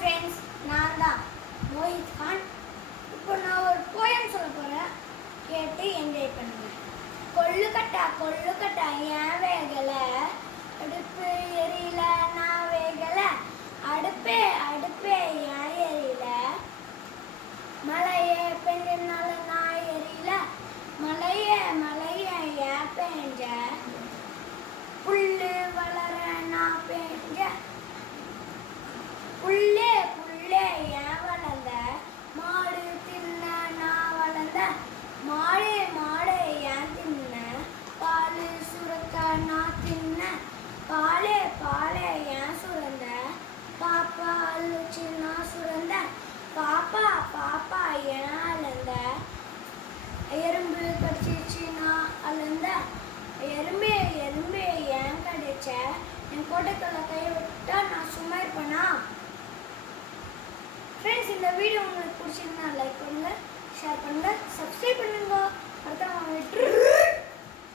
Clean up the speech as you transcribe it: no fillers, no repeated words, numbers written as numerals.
Friends, நான் தான் மோஹித் கான். இப்போ நான் ஒரு போயம் சொல்ல போகிறேன், கேட்டு என்ஜாய் பண்ணுங்க. கொள்ளுக்கட்டா கொள்ளுக்கட்டா ஏன் வேகலை, அடுப்பு எரியல நான் வேகலை, அடுப்பே அடுப்பே ஏன் எரியல, மழையே பெஞ்சனால நான் எரியல, மழையே மழையே ஏன் பெஞ்ச, புல்லு வளர நான் பெஞ்ச, புல்லே புல்லே ஏன் வளர்ந்த, மாடு தின்ன நான் வளர்ந்த, மாடே மாடே ஏன் தின்ன, பால் சுரக்க நான் தின்ன, பாலே பாலே ஏன் சுரந்த, பாப்பா அழுச்சு நான் சுரந்த, பாப்பா பாப்பா ஏன் அழுந்த, எறும்பு கடிச்சிச்சு நான் அழுந்த, எறும்பே எறும்பே ஏன் கடிச்ச, என் கோட்டைக்குள்ள கை விட்டா நான் சும்மா இருப்பேனா? ஃப்ரெண்ட்ஸ், இந்த வீடியோ உங்களுக்கு பிடிச்சிருந்தா